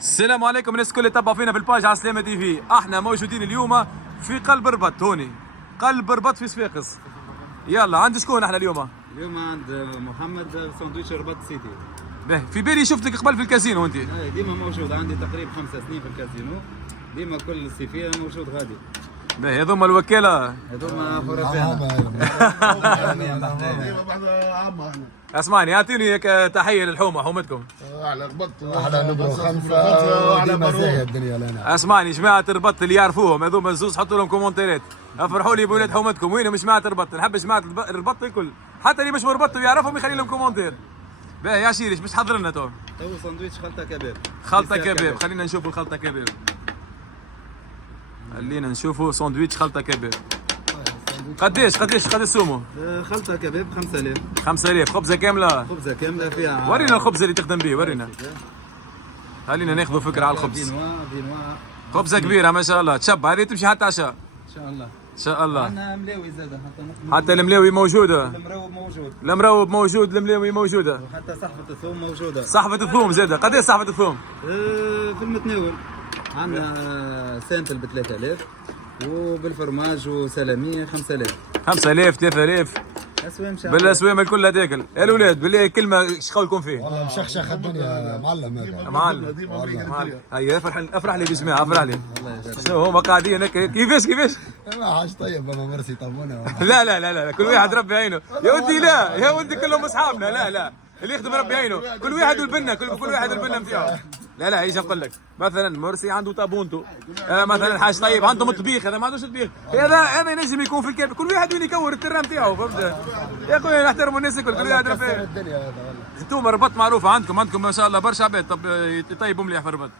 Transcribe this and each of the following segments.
السلام عليكم الناس الكل اللي تبعوا فينا في الباج على سلامة تي في. احنا موجودين اليوم في قلب ربط، هوني قلب ربط في صفاقس. يلا عند شكون احنا اليوم؟ اليوم عند محمد ساندويتش رباط سيتي. باهي، في بالي شفتك قبل في الكازينو انت. ديما موجود، عندي تقريبا 5 سنين في الكازينو، ديما كل صيفيه موجود غادي. باهي، هذوما الوكاله هذوما خرافينا. اسمعني، اعطيني تحيه للحومه، حومتكم. على ربط احنا نبغى خمسة وديما زاهية الدنيا لنا. اسمعني، جماعه الربط اللي يعرفوهم هذوما الزوز حطوا لهم كومنتات، افرحوا لي بولاد حومتكم. وينهم جماعه الربط؟ نحب جماعه الربط الكل، حتى اللي مش مربط ويعرفهم يخلي لهم كومنتات. باهي يا شيريش، مش حضر لنا تو ساندويتش خلطه كباب. خلطه كباب، خلينا نشوفوا الخلطه كباب. خلينا نشوفوا ساندويتش خلطه كباب. قديش سومو؟ خلطه كباب 5000. 5000. خبزه كامله؟ خبزه كامله فيها. ورينا الخبز اللي تخدم به، ورينا. خلينا ناخذوا فكره على الخبز. فينوا خبزه كبيره ما شاء الله، تشبع. هذه تمشي حتى عشاء ان شاء الله. ان شاء الله. عندنا ملاوي زاده حتى الملاوي موجوده. المروب موجود. المروب موجود، الملاوي موجوده. وحتى صحفه الثوم موجوده. صحفه الثوم زاده. قديش صحفه الثوم؟ في المتناول. عندنا سانتل ب 3000 وبالفرماج وسلاميه 5000. 5000 3000 اسوام شعبيه. بالاسوام الكل تاكل. يا الاولاد بالله كلمه شقولكم فيه. والله مشخشخ الدنيا معلم هذا. معلم. هيا افرح لي بجماعه، افرح لي. شنو هما قاعدين هكا كيفاش؟ ما حاج طيب انا مرسي طابونا. لا كل واحد ربي عينه يا ودي. لا يا ودي كلهم اصحابنا. لا اللي يخدم ربي عينه، كل واحد والبنه، كل واحد والبنه نتاعو. لا يجي نقول لك مثلا مرسي عنده طابونته، مثلا حاج طيب عنده مطبيخ، هذا ما عندوش طبيخ، هذا ينجم يكون في الكاب. كل واحد وين يكور الترام نتاعو، فهمت يا خويا؟ نحترموا الناس الكل، كل واحد ربي. الدنيا هذا والله. انتم ربط معروفه عندكم ما شاء الله برشا عباد. طب يطيبوا مليح في الربط.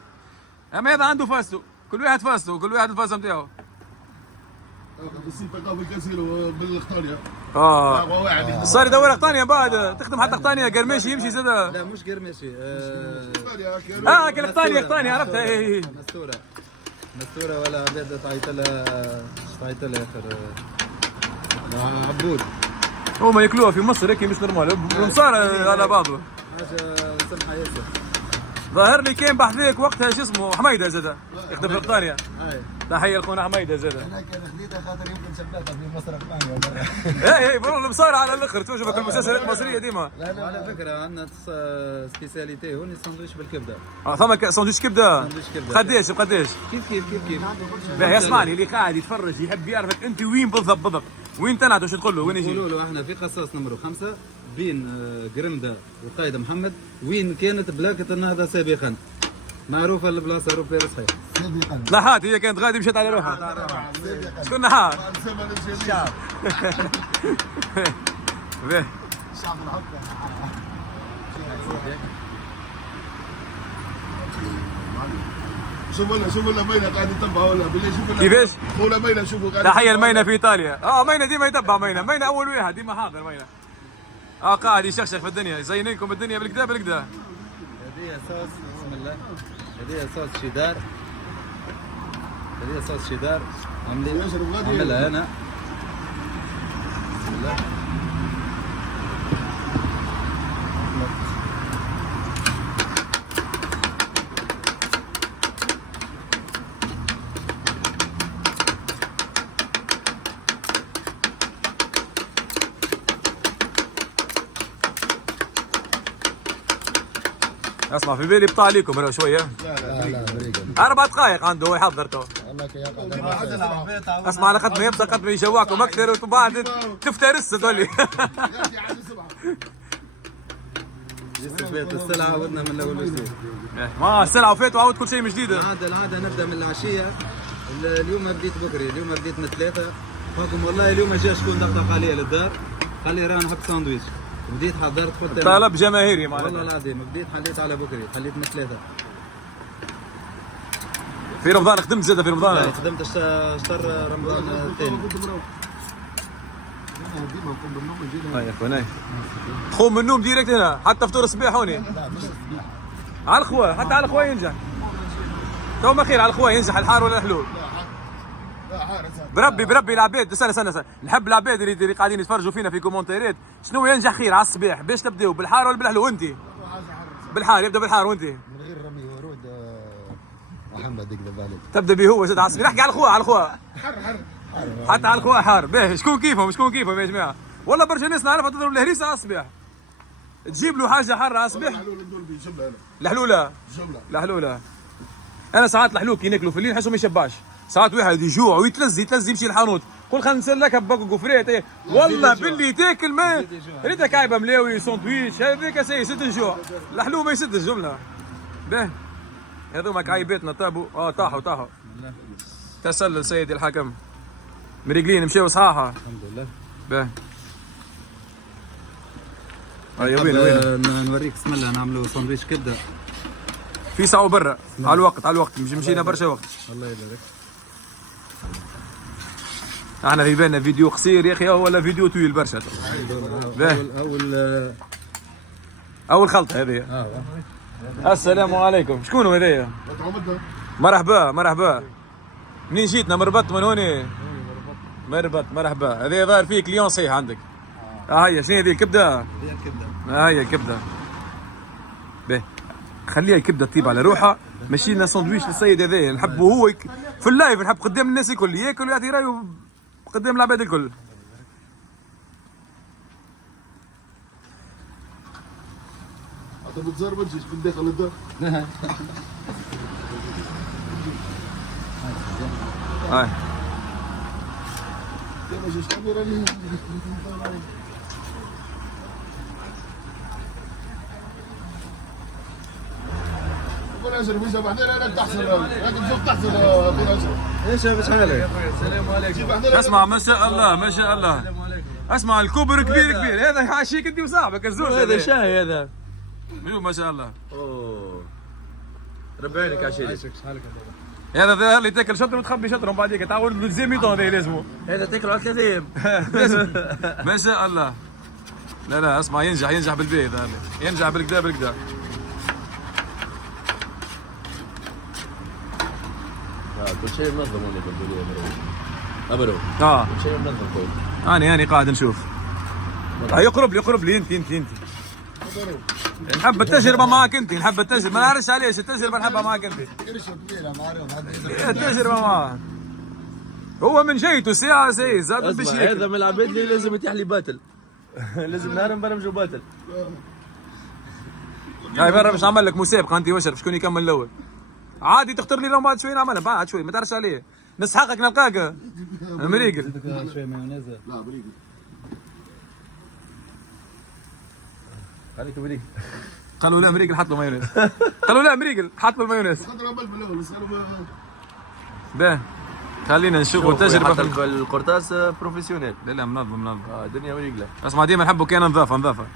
اما هذا عنده فاسته، كل واحد فاسته، كل واحد الفاسه نتاعو. بالصيف في الكازينو بالاختاريا. صار يدور اغطانيه بعد، تخدم حتى اغطانيه قرماشي يمشي زاد. لا مش قرمشي. كل اغطانيه عرفتها. هي مستوره ولا عباد تعيط لها اخر عبود. هما ياكلوها في مصر هيك مش نورمال، مصار على بعضه. حاجه سمحه ياسر. ظاهر لي كان بحذاك وقتها شو اسمه حميده زاد يخدم في اغطانيه. هاي تحيه لخونا حميده زاد. انا كان خديتها خاطر يمكن شباتها في مصر ثانيه. اي والله مصارع على الاخر، تشوفها في المسلسلات المصريه ديما. على فكره عندنا سبيسياليتي هون الساندويتش بالكبده. ثم ساندويتش كبده. قديش كيف باهي اسمعني، اللي قاعد يتفرج يحب يعرفك انت وين بالضبط. وين تنعتوا؟ شو تقول له؟ وين يجي؟ نقولوا له احنا في قصاص نمرو 5 بين قرمده وقايد محمد، وين كانت بلاكه النهضه سابقا. معروفه البلاصه روبير صحيح. سابقا. نحات هي كانت غادي مشات على روحها. شكون نحات؟ الشعب. باهي الشعب العقل. شوف لنا مينا قاعد يتبع ولا بالله. شوف لنا كيفاش؟ خونا مينا شوفوا قاعد. تحيه لمينا في ايطاليا. مينا ديما يتبع. مينا اول واحد ديما حاضر. مينا قاعد يشخشخ في الدنيا، يزين لكم الدنيا بالكدا. هذه صوص بسم الله. هذه صوص شيدار. عملها انا. بسم الله. اسمع، في بالي بطاع عليكم شويه. لا 4 دقائق عنده هو يحضر تو. والله كي يقعد. اسمع، على قد ما يبدا قد ما يجوعكم اكثر وبعد تفترس تولي. فات السلعه عودنا من الاول وجديد. ما السلعه وفاتوا عاود كل شيء من جديد. العاده نبدا من العشيه. اليوم بديت بكري، اليوم بديت من 3. حكم والله اليوم جا شكون دغدغ عليا للدار، قال لي راه نحب ساندويتش. بديت حضرت قلت طلب جماهيري والله معناتها. العظيم بديت حليت على بكري، حليت من 3. في رمضان خدمت زاد في رمضان. خدمت شهر رمضان الثاني. يا اخوان خو من النوم ديريكت هنا، حتى فطور الصباح هوني. لا مش صباح. على الخوا، حتى على الخوا ينجح. تو ما خير على الخوا ينجح، الحار ولا الحلول. بربي العباد. استنى نحب العباد اللي قاعدين يتفرجوا فينا في كومنتيرات، شنو ينجح خير على الصباح؟ باش تبداو بالحار ولا بالحلو؟ انت بالحار، يبدا بالحار. وانت من غير رمي ورود محمد يكذب عليك. تبدا به هو زاد عصبي. نحكي على الخوا، على الخوا حر حر حتى على الخوا حار. باهي شكون كيفهم يا جماعه؟ والله برشا ناس نعرفها تضرب الهريسه اصبح. تجيب له حاجه حاره اصبح. الحلول ندور في جمله انا الحلوله جمله. انا ساعات الحلول كي ناكلوا في الليل نحسه ما يشبعش. ساعات واحد يجوع ويتلز يمشي للحانوت. قول خلينا نسلك باكو كفريت إيه. والله باللي تاكل ما ريتها كعبه ملاوي ساندويتش هذاك يسد الجوع. الحلو ما يسد الجمله. باهي هذوما كعيباتنا طابوا طاحوا. تسلل سيدي الحكم. مريقلين مشاو صحاحه. الحمد لله. باهي وين نوريك بسم الله نعملوا ساندويتش كبده في ساعه برا على الوقت مشينا برشا وقت. الله يبارك. احنا في بالنا فيديو قصير يا اخي ولا فيديو طويل برشا. اول خلطه هذه. السلام عليكم. شكون هذايا؟ مرحبا. منين جيتنا؟ مربط من هوني. مرحبا. هذا ظاهر فيه كليون صحيح عندك. هيا شنو هذه الكبده؟ هي الكبده. هيا الكبده. باهي خليها الكبده تطيب على روحها. ماشي لنا ساندويش للسيد هذايا نحبه هو في اللايف نحب قدام الناس الكل ياكل ويعطي رايه قدام العباد الكل. انت بتزار ما تجيش من داخل الدار. هاي ما تجيش كاميرا لي. ابو ناصر مش بعدين انا تحصل لكن شوف تحصل ابو ناصر. ايش باش حالك؟ السلام عليكم. اسمع ما شاء الله اسمع الكبر كبير هذا حاشيك انت وصاحبك الزوج هذا شاي هذا. شوف ما شاء الله. اوه ربي عليك عشيري. هذا ظاهر اللي تاكل شطر وتخبي شطر ومن بعديك تعاود الزيميتون هذا لازمه. هذا تاكل على الكذاب. ما شاء الله. لا اسمع ينجح بالبيت هذا ينجح بالكدا. كل شيء منظم هنا بالدنيا ابرو. كل شيء منظم كل. انا قاعد نشوف. يقرب لي انت. نحب التجربه معك انت ما نعرفش علاش التجربه نحبها معك انت. التجربه معك هو من جيته ساعه زاد باش هذا من العباد اللي لازم يتيح لي باتل. لازم نهار نبرمجوا باتل. هاي برا باش نعمل لك مسابقه انت واشرف شكون يكمل الاول. عادي تختار لي لون بعد شوي نعملها بعد شوي ما تعرفش عليه. نسحقك نلقاك مريقل. شوي مايونيز. لا بريق. خليك بريق. قالوا لا مريقل حط له مايونيز. حط له المايونيز. خاطر قبل بالاول باهي خلينا نشوفوا تجربه حتى القرطاس بروفيسيونيل. لا منظم. الدنيا وريقله. اسمع ديما نحبوا كان نظافه.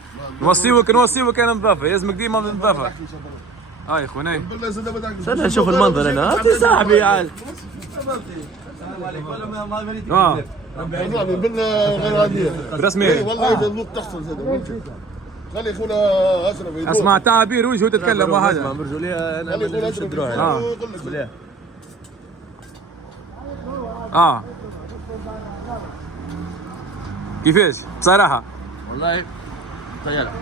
نوصيوك كان نظافه لازمك ديما نظافه. هاي خويا بالله زاد بدك. استنى نشوف المنظر انا. انت صاحبي عال. بالله غير عاديه. رسمي. والله اذا النوط تحصل زاد. خلي خونا اشرف يدور. اسمع تعابير وجهه تتكلم وحاجه. اسمع برجوليه انا خلي خونا اشرف يدور. بالله. كيفاش بصراحه والله طيالة